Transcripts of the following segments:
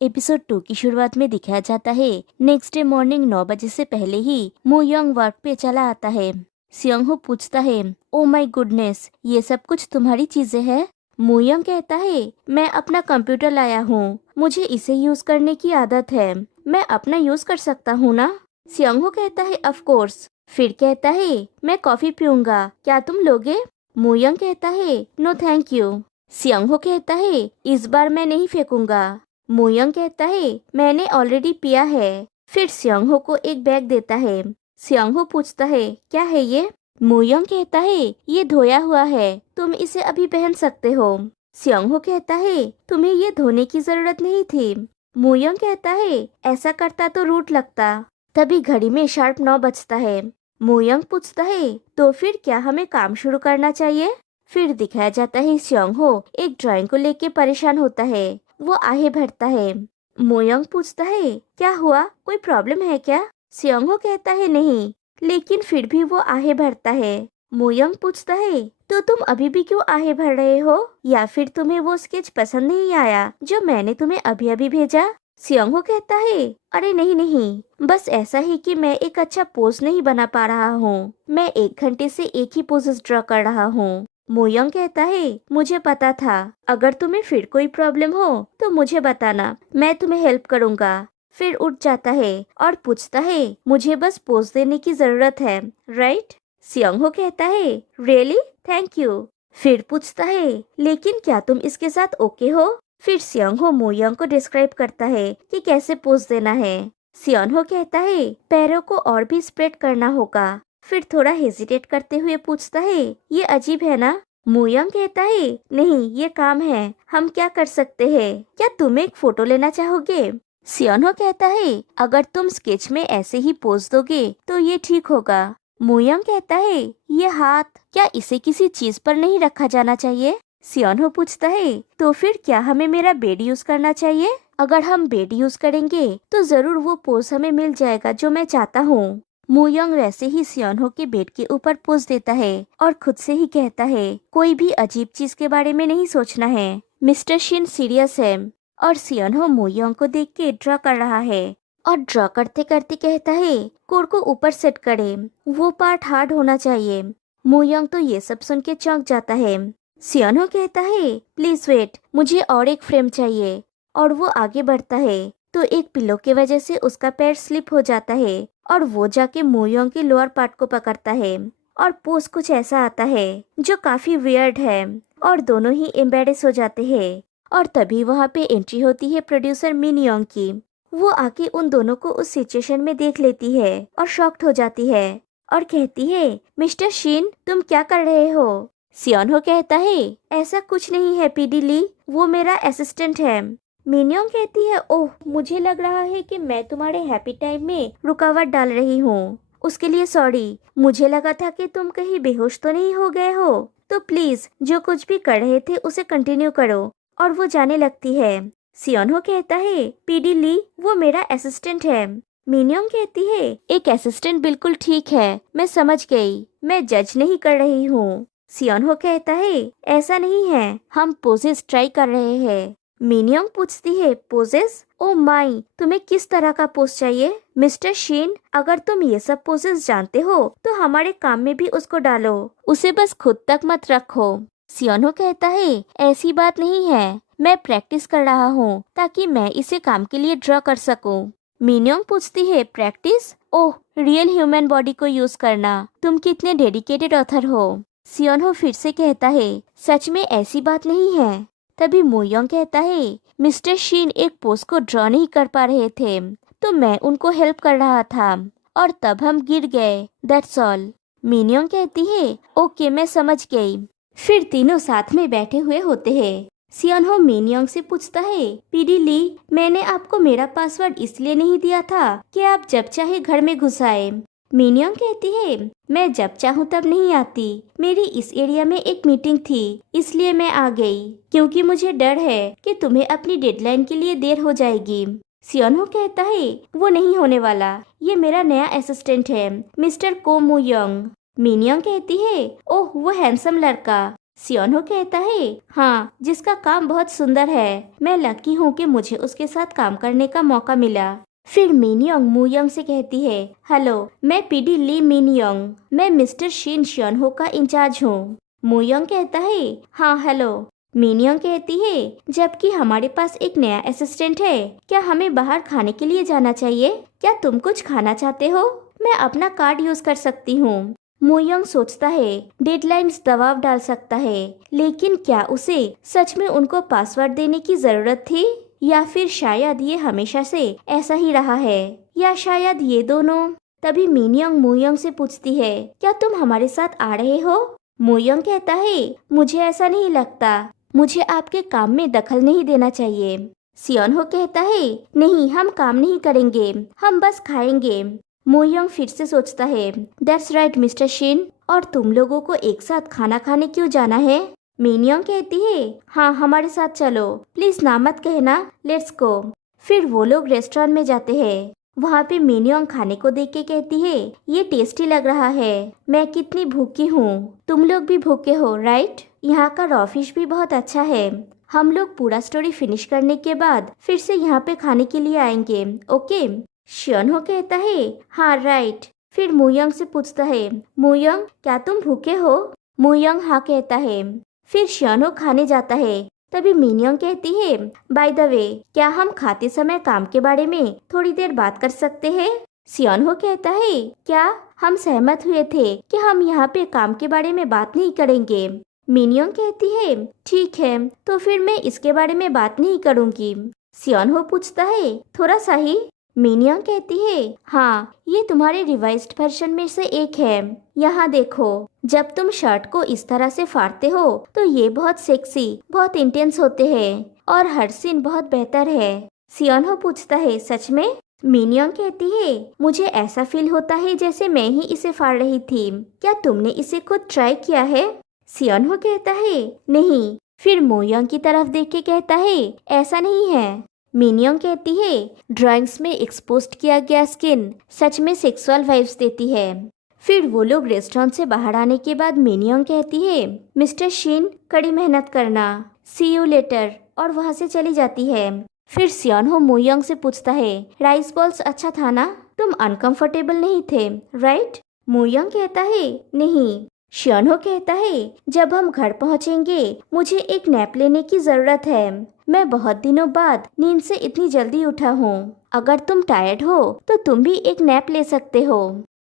Episode 2 की शुरुआत में दिखाया जाता है नेक्स्ट डे मॉर्निंग 9 बजे से पहले ही मू यंग वर्क पे चला आता है। सियोंग हो पूछता है, ओ माय गुडनेस, ये सब कुछ तुम्हारी चीजें हैं? मू यंग कहता है, मैं अपना कंप्यूटर लाया हूँ, मुझे इसे यूज करने की आदत है, मैं अपना यूज कर सकता हूँ ना? सियोंग हो कहता है, ऑफ कोर्स। फिर कहता है, मैं कॉफी पीऊंगा, क्या तुम लोगे? मू यंग कहता है, नो थैंक यू। सियोंग हो कहता है, इस बार मैं नहीं फेंकूंगा। मोयंग कहता है, मैंने ऑलरेडी पिया है। फिर सियोंग हो को एक बैग देता है। सियोंग हो पूछता है, क्या है ये? मोयंग कहता है, ये धोया हुआ है, तुम इसे अभी पहन सकते हो। सियोंग हो कहता है, तुम्हें ये धोने की जरूरत नहीं थी। मोयंग कहता है, ऐसा करता तो रूट लगता। तभी घड़ी में शार्प 9 बजता है। मोयंग पूछता है, तो फिर क्या हमें काम शुरू करना चाहिए? फिर दिखाया जाता है सियोंग हो एक ड्राइंग को लेके परेशान होता है। वो आहे भरता है। मोयंग पूछता है, क्या हुआ, कोई प्रॉब्लम है क्या? सियोंग हो कहता है, नहीं, लेकिन फिर भी वो आहे भरता है। मोयंग पूछता है, तो तुम अभी भी क्यों आहे भर रहे हो? या फिर तुम्हें वो स्केच पसंद नहीं आया जो मैंने तुम्हें अभी अभी भेजा? सियोंग हो कहता है, अरे नहीं नहीं, बस ऐसा ही कि मैं एक अच्छा पोज नहीं बना पा रहा हूँ। मैं 1 घंटे से एक ही पोजेस ड्रॉ कर रहा हूँ। मोयंग कहता है, मुझे पता था, अगर तुम्हें फिर कोई प्रॉब्लम हो तो मुझे बताना, मैं तुम्हें हेल्प करूँगा। फिर उठ जाता है और पूछता है, मुझे बस पोज देने की जरूरत है, राइट? सियोंग हो कहता है, रियली, थैंक यू। फिर पूछता है, लेकिन क्या तुम इसके साथ ओके हो? फिर सियोंग हो मोयंग को डिस्क्राइब करता है कि कैसे पोज देना है। सियोंग हो कहता है, पैरों को और भी स्प्रेड करना होगा। फिर थोड़ा हेजिटेट करते हुए पूछता है, ये अजीब है ना? मोयंग कहता है, नहीं, ये काम है, हम क्या कर सकते हैं? क्या तुम एक फोटो लेना चाहोगे? सियोंग हो कहता है, अगर तुम स्केच में ऐसे ही पोज दोगे तो ये ठीक होगा। मोयंग कहता है, ये हाथ, क्या इसे किसी चीज पर नहीं रखा जाना चाहिए? सियोंग हो पूछता है, तो फिर क्या हमें मेरा बेड यूज करना चाहिए? अगर हम बेड यूज करेंगे तो जरूर वो पोज हमें मिल जाएगा जो मैं चाहता हूँ। मोयंग वैसे ही सियोंग हो के बेड के ऊपर पोज देता है और खुद से ही कहता है, कोई भी अजीब चीज के बारे में नहीं सोचना है, मिस्टर शिन सीरियस है। और सियोंग हो मोयंग को देख के ड्रॉ कर रहा है और ड्रॉ करते करते कहता है, कोर को ऊपर सेट करे, वो पार्ट हार्ड होना चाहिए। मोयंग तो ये सब सुन के चौंक जाता है। सियोंग हो कहता है, प्लीज वेट, मुझे और एक फ्रेम चाहिए। और वो आगे बढ़ता है तो एक पिलो की वजह से उसका पैर स्लिप हो जाता है और वो जाके मोयंग के लोअर पार्ट को पकड़ता है और पोज कुछ ऐसा आता है जो काफी वियर्ड है और दोनों ही एम्बेरेस हो जाते हैं। और तभी वहाँ पे एंट्री होती है प्रोड्यूसर मिन योंग की। वो आके उन दोनों को उस सिचुएशन में देख लेती है और शॉक्ड हो जाती है और कहती है, मिस्टर शिन, तुम क्या कर रहे हो? सियोंग हो कहता है, ऐसा कुछ नहीं है पीडी ली, वो मेरा असिस्टेंट है। मिन्योंग कहती है, ओह, मुझे लग रहा है कि मैं तुम्हारे हैप्पी टाइम में रुकावट डाल रही हूँ, उसके लिए सॉरी। मुझे लगा था कि तुम कहीं बेहोश तो नहीं हो गए हो, तो प्लीज जो कुछ भी कर रहे थे उसे कंटिन्यू करो। और वो जाने लगती है। सियोंग हो कहता है, पीडी ली, वो मेरा असिस्टेंट है। मिन्योंग कहती है, एक असिस्टेंट बिल्कुल ठीक है, मैं समझ गई, मैं जज नहीं कर रही हूँ। सियोंग हो कहता है, ऐसा नहीं है, हम पोजेस ट्राई कर रहे हैं। मिन्योंग पूछती है, पोजेस? ओ माई, तुम्हें किस तरह का पोज चाहिए? मिस्टर शिन, अगर तुम ये सब पोजेस जानते हो तो हमारे काम में भी उसको डालो, उसे बस खुद तक मत रखो। सियोंग हो कहता है, ऐसी बात नहीं है, मैं प्रैक्टिस कर रहा हूँ ताकि मैं इसे काम के लिए ड्रॉ कर सकूँ। मिन्योंग पूछती है, प्रैक्टिस? ओह, रियल ह्यूमन बॉडी को यूज करना, तुम कितने डेडिकेटेड ऑथर हो। सियोंग हो फिर से कहता है, सच में ऐसी बात नहीं है। तभी मोयंग कहता है, मिस्टर शिन एक पोज को ड्रॉ नहीं कर पा रहे थे तो मैं उनको हेल्प कर रहा था और तब हम गिर गए, दैट्स ऑल। मिन्योंग कहती है, ओके, मैं समझ गई। फिर तीनों साथ में बैठे हुए होते हैं। सियोंग हो मिन्योंग से पूछता है, पीडी ली, मैंने आपको मेरा पासवर्ड इसलिए नहीं दिया था कि आप जब चाहे घर में घुस आए। मिन्योंग कहती है, मैं जब चाहूँ तब नहीं आती, मेरी इस एरिया में एक मीटिंग थी इसलिए मैं आ गई, क्योंकि मुझे डर है कि तुम्हें अपनी डेडलाइन के लिए देर हो जाएगी। सियोंग हो कहता है, वो नहीं होने वाला, ये मेरा नया असिस्टेंट है, मिस्टर को मू योंग। मिन्योंग कहती है, ओह, वो हैंडसम लड़का। सियोनहो कहता है, हाँ, जिसका काम बहुत सुंदर है। मैं लकी हूँ कि मुझे उसके साथ काम करने का मौका मिला। फिर मिनयोंग मूयोंग से कहती है, हेलो, मैं पीडी ली मिनयोंग, मैं मिस्टर शिन सियोनहो का इंचार्ज हूँ। मूयोंग कहता है, हाँ हेलो। मिनयोंग कहती है, जबकि हमारे पास एक नया असिस्टेंट है, क्या हमें बाहर खाने के लिए जाना चाहिए? क्या तुम कुछ खाना चाहते हो? मैं अपना कार्ड यूज कर सकती हूँ। मूयोंग सोचता है, डेडलाइंस दबाव डाल सकता है, लेकिन क्या उसे सच में उनको पासवर्ड देने की जरूरत थी? या फिर शायद ये हमेशा से ऐसा ही रहा है, या शायद ये दोनों। तभी मिनयोंग मूयोंग से पूछती है, क्या तुम हमारे साथ आ रहे हो? मूयोंग कहता है, मुझे ऐसा नहीं लगता, मुझे आपके काम में दखल नहीं देना चाहिए। सियोनहो कहता है, नहीं, हम काम नहीं करेंगे, हम बस खाएंगे। मूयोंग फिर से सोचता है, दैट्स राइट मिस्टर शिन, और तुम लोगों को एक साथ खाना खाने क्यों जाना है? मिनयोंग कहती है, हाँ, हमारे साथ चलो, प्लीज ना मत कहना, लेट्स गो। फिर वो लोग रेस्टोरेंट में जाते हैं। वहाँ पे मिनयोंग खाने को देख के कहती है, ये टेस्टी लग रहा है, मैं कितनी भूखी हूँ, तुम लोग भी भूखे हो राइट? यहाँ का रॉ फिश भी बहुत अच्छा है। हम लोग पूरा स्टोरी फिनिश करने के बाद फिर से यहाँ पे खाने के लिए आएंगे, ओके? शियोनहो कहता है, हाँ राइट। फिर मूयोंग से पूछता है, मूयोंग, क्या तुम भूखे हो? मूयोंग हाँ कहता है। फिर शियोनहो खाने जाता है। तभी मिनयोंग कहती है, बाय द वे, क्या हम खाते समय काम के बारे में थोड़ी देर बात कर सकते हैं? सियोनहो कहता है, क्या हम सहमत हुए थे कि हम यहाँ पे काम के बारे में बात नहीं करेंगे? मिनयोंग कहती है, ठीक है, तो फिर मैं इसके बारे में बात नहीं करूँगी। सियोनहो पूछता है, थोड़ा सा ही? मिनयोंग कहती है, हाँ, ये तुम्हारे रिवाइज्ड वर्जन में से एक है। यहाँ देखो, जब तुम शर्ट को इस तरह से फाड़ते हो तो ये बहुत सेक्सी, बहुत इंटेंस होते हैं, और हर सीन बहुत बेहतर है। सियोनहो पूछता है, सच में? मिनयोंग कहती है, मुझे ऐसा फील होता है जैसे मैं ही इसे फाड़ रही थी। क्या तुमने इसे खुद ट्राई किया है? सियोनहो कहता है, नहीं। फिर मूयोंग की तरफ देख के कहता है, ऐसा नहीं है। मिनयोंग कहती है, ड्राइंग्स में एक्सपोज किया गया स्किन सच में सेक्सुअल वाइब्स देती है। फिर वो लोग रेस्टोरेंट से बाहर आने के बाद मिनयोंग कहती है, मिस्टर शिन, कड़ी मेहनत करना, सी यू लेटर, और वहाँ से चली जाती है। फिर सियोनहो मूयोंग से पूछता है, राइस बॉल्स अच्छा था ना? तुम अनकंफर्टेबल नहीं थे राइट? मूयोंग कहता है, नहीं। सियोनहो कहता है, जब हम घर पहुंचेंगे मुझे एक नैप लेने की जरूरत है। मैं बहुत दिनों बाद नींद से इतनी जल्दी उठा हूँ। अगर तुम टायर्ड हो तो तुम भी एक नैप ले सकते हो।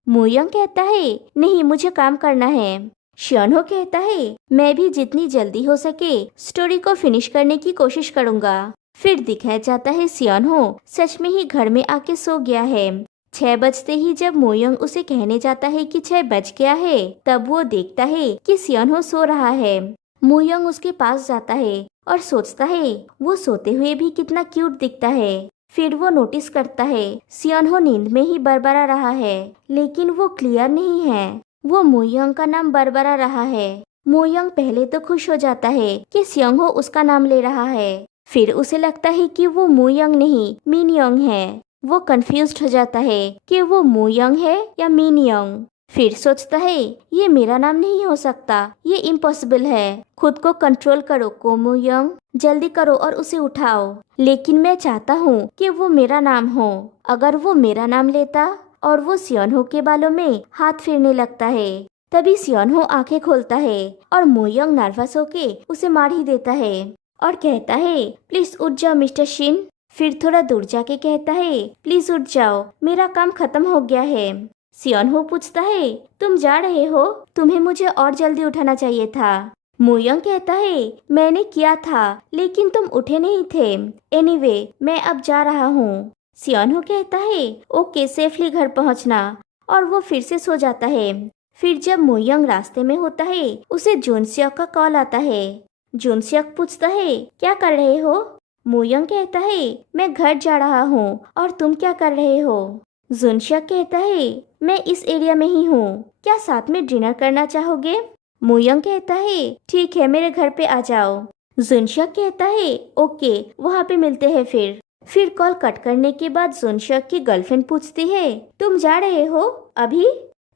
मूयोंग कहता है, नहीं, मुझे काम करना है। सियोनहो कहता है, मैं भी जितनी जल्दी हो सके स्टोरी को फिनिश करने की कोशिश करूँगा। फिर दिखाया जाता है सियोनहो सच में ही घर में आके सो गया है। 6 बजते ही जब मूयोंग उसे कहने जाता है कि 6 बज गया है, तब वो देखता है कि सियोनहो सो रहा है। मूयोंग उसके पास जाता है और सोचता है वो सोते हुए भी कितना क्यूट दिखता है। फिर वो नोटिस करता है सियोनहो नींद में ही बरबरा रहा है, लेकिन वो क्लियर नहीं है। वो मूयोंग का नाम बरबरा रहा है। मूयोंग पहले तो खुश हो जाता है कि सियोनहो उसका नाम ले रहा है। फिर उसे लगता है कि वो मूयोंग नहीं, मिनयोंग है। वो कंफ्यूज्ड हो जाता है कि वो मूयोंग है या मिनयोंग। फिर सोचता है, ये मेरा नाम नहीं हो सकता, ये इम्पॉसिबल है। खुद को कंट्रोल करो कोमूयोंग, जल्दी करो और उसे उठाओ। लेकिन मैं चाहता हूँ कि वो मेरा नाम हो। अगर वो मेरा नाम लेता, और वो सियोनहो के बालों में हाथ फेरने लगता है। तभी सियोनहो आंखें खोलता है और मूयोंग नर्वस होके उसे मार ही देता है और कहता है, प्लीज उठ जाओ मिस्टर शिन। फिर थोड़ा दूर जाके कहता है, प्लीज उठ जाओ, मेरा काम खत्म हो गया है। सियोनहो पूछता है, तुम जा रहे हो? तुम्हें मुझे और जल्दी उठाना चाहिए था। मूयोंग कहता है, मैंने किया था, लेकिन तुम उठे नहीं थे। एनीवे, मैं अब जा रहा हूँ। सियोनहो कहता है, ओके, सेफली घर पहुँचना, और वो फिर से सो जाता है। फिर जब मूयोंग रास्ते में होता है, उसे जुनसियक का कॉल आता है। जुनसियक पूछता है, क्या कर रहे हो? मूयोंग कहता है, मैं घर जा रहा हूँ, और तुम क्या कर रहे हो? जुनसियक कहता है, मैं इस एरिया में ही हूँ, क्या साथ में डिनर करना चाहोगे? मूयोंग कहता है, ठीक है, मेरे घर पे आ जाओ। जुनसियक कहता है, ओके, वहाँ पे मिलते हैं फिर कॉल कट करने के बाद जुनसियक की गर्लफ्रेंड पूछती है, तुम जा रहे हो अभी?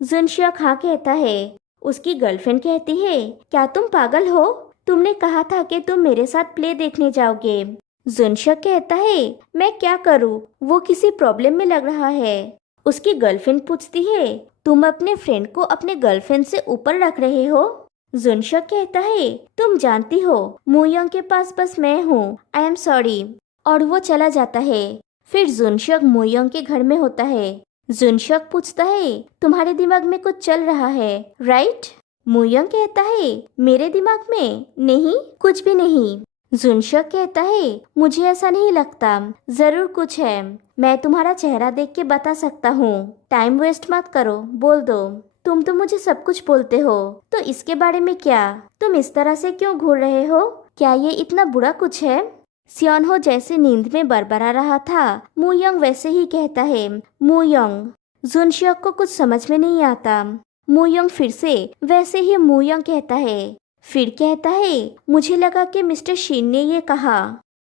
जुनसियक हाँ कहता है। उसकी गर्लफ्रेंड कहती है, क्या तुम पागल हो? तुमने कहा था कि तुम मेरे साथ प्ले देखने जाओगे। जुनशक कहता है, मैं क्या करूँ, वो किसी प्रॉब्लम में लग रहा है। उसकी गर्लफ्रेंड पूछती है, तुम अपने फ्रेंड को अपने गर्लफ्रेंड से ऊपर रख रहे हो? जुनशक कहता है, तुम जानती हो मूयंग के पास बस मैं हूँ, आई एम सॉरी। और वो चला जाता है। फिर जुनशक मूयंग के घर में होता है। जुनशक पूछता है, तुम्हारे दिमाग में कुछ चल रहा है, राइट? मूयंग कहता है, मेरे दिमाग में नहीं, कुछ भी नहीं। जुनशक कहता है, मुझे ऐसा नहीं लगता, जरूर कुछ है, मैं तुम्हारा चेहरा देख के बता सकता हूँ। टाइम वेस्ट मत करो, बोल दो। तुम तो मुझे सब कुछ बोलते हो, तो इसके बारे में क्या? तुम इस तरह से क्यों घूर रहे हो? क्या ये इतना बुरा कुछ है? सियोनहो जैसे नींद में बरबरा रहा था, मूयंग वैसे ही कहता है, मूयंग। जुनशक को कुछ समझ में नहीं आता। मूयंग फिर से वैसे ही मूयंग कहता है। फिर कहता है, मुझे लगा कि मिस्टर शिन ने ये कहा।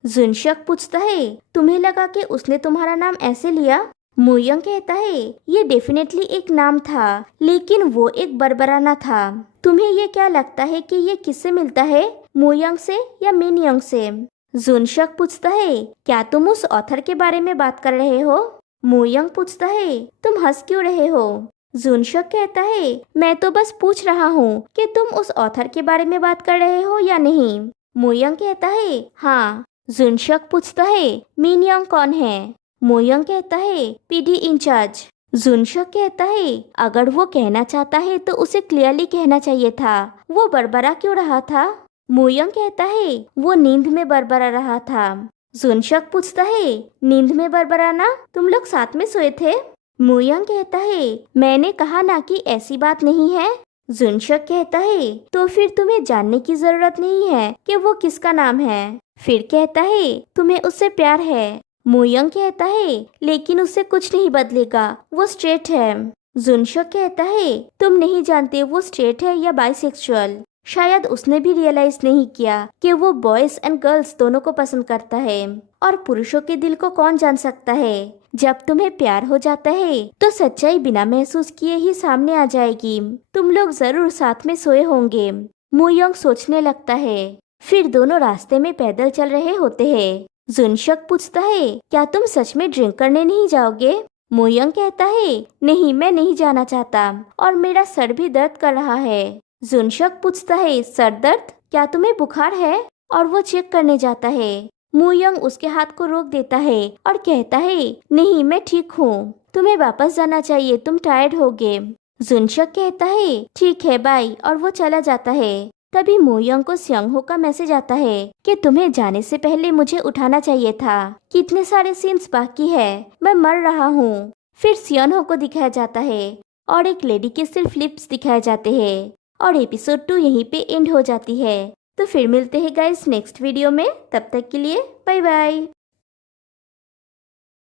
जुनशक पूछता है, तुम्हें लगा कि उसने तुम्हारा नाम ऐसे लिया? मूयंग कहता है, ये डेफिनेटली एक नाम था, लेकिन वो एक बरबराना था। तुम्हें ये क्या लगता है कि ये किससे मिलता है, मूयंग से या मिनयंग से? जुनशक पूछता है, क्या तुम उस ऑथर के बारे में बात कर रहे हो? मूयंग पूछता है, तुम हंस क्यों रहे हो? जुनशक कहता है, मैं तो बस पूछ रहा हूँ कि तुम उस ऑथर के बारे में बात कर रहे हो या नहीं। मूयंग कहता है, हाँ। जुनशक पूछता है, मिनयंग कौन है? मूयंग कहता है, पीडी इंचार्ज। जुनशक कहता है, अगर वो कहना चाहता है तो उसे क्लियरली कहना चाहिए था, वो बरबरा क्यों रहा था? मूयंग कहता है, वो नींद में बरबरा रहा था। जुनशक पूछता है, नींद में बरबराना, तुम लोग साथ में सोए थे? मूयंग कहता है, मैंने कहा ना कि ऐसी बात नहीं है। जुनशक कहता है, तो फिर तुम्हें जानने की जरूरत नहीं है कि वो किसका नाम है। फिर कहता है, तुम्हें उससे प्यार है। मूयंग कहता है, लेकिन उससे कुछ नहीं बदलेगा, वो स्ट्रेट है। जुनशक कहता है, तुम नहीं जानते वो स्ट्रेट है या बाइसेक्सुअल। शायद उसने भी रियलाइज नहीं किया कि वो बॉयज एंड गर्ल्स दोनों को पसंद करता है। और पुरुषों के दिल को कौन जान सकता है? जब तुम्हें प्यार हो जाता है तो सच्चाई बिना महसूस किए ही सामने आ जाएगी। तुम लोग जरूर साथ में सोए होंगे। मूयंग सोचने लगता है। फिर दोनों रास्ते में पैदल चल रहे होते हैं। जुनशक पूछता है, क्या तुम सच में ड्रिंक करने नहीं जाओगे? मूयंग कहता है, नहीं, मैं नहीं जाना चाहता और मेरा सर भी दर्द कर रहा है। जुनशक पूछता है, सर दर्द? क्या तुम्हें बुखार है? और वो चेक करने जाता है। मूयंग उसके हाथ को रोक देता है और कहता है, नहीं, मैं ठीक हूँ, तुम्हें वापस जाना चाहिए, तुम टायर्ड होगे। जुनशक कहता है, ठीक है, बाय, और वो चला जाता है। तभी मूयंग को सियोंगहो का मैसेज आता है कि तुम्हें जाने से पहले मुझे उठाना चाहिए था, कितने सारे सीन्स बाकी है, मैं मर रहा हूँ। फिर सियोंगहो को दिखाया जाता है और एक लेडी के सिर्फ लिप्स दिखाए जाते हैं और एपिसोड 2 यहीं पे एंड हो जाती है। तो फिर मिलते हैं गाइस नेक्स्ट वीडियो में, तब तक के लिए बाय बाय।